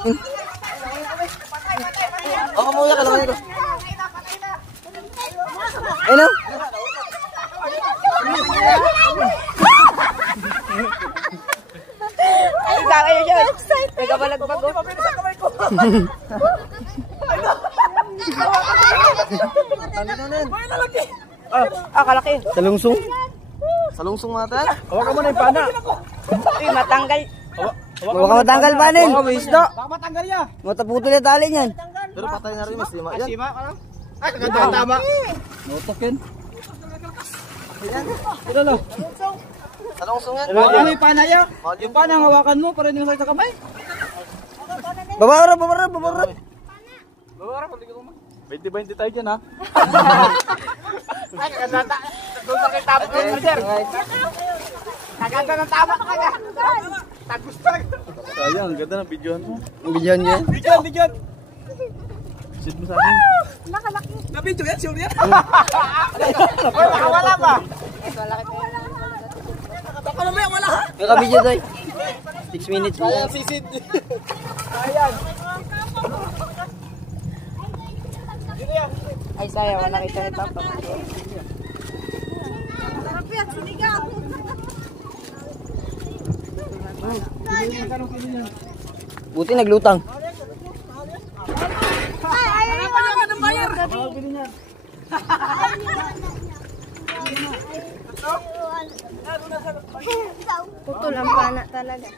O, kamuya ka naman ito. Ano? Ay, sa kayo siya. Nagkabalagbag ko. Kalaki. Salungsong. Salungsong mata. Hawakan mo na yung pana. Matanggal. Huwag ka matanggal panin. Hawakan mo isda. Baka matanggal yan. Mataputol yung tali niyan. Pero patay na rin, mas lima yan. Sima ka lang. Ay, tama. Nutok yan. Ito lang. Salungsong yan. Hawakan mo yung pana yan. Yung pana ang hawakan mo para hindi masakit sa kamay. Babara. Bawara, paligid ko mo. 20-20 tayo dyan, ha? Ay, kaganda. Doon sa kay tama ko, sir. Kaganda ng tama ka nga. Tagos talaga. Sayang, ganda ng videohan mo. Ang bidyon niya. Videohan. Sit mo sa akin. Nakalaki. Na-video yan, sure yan. Nakawala ba? Baka mamaya wala, ha? Kakabidyo tayo. 6 minutes mo. Sayang, sisid. Sayang. Ay, sayang. Wala kita ni Papa. Buti naglutang. Putol ang pana talaga.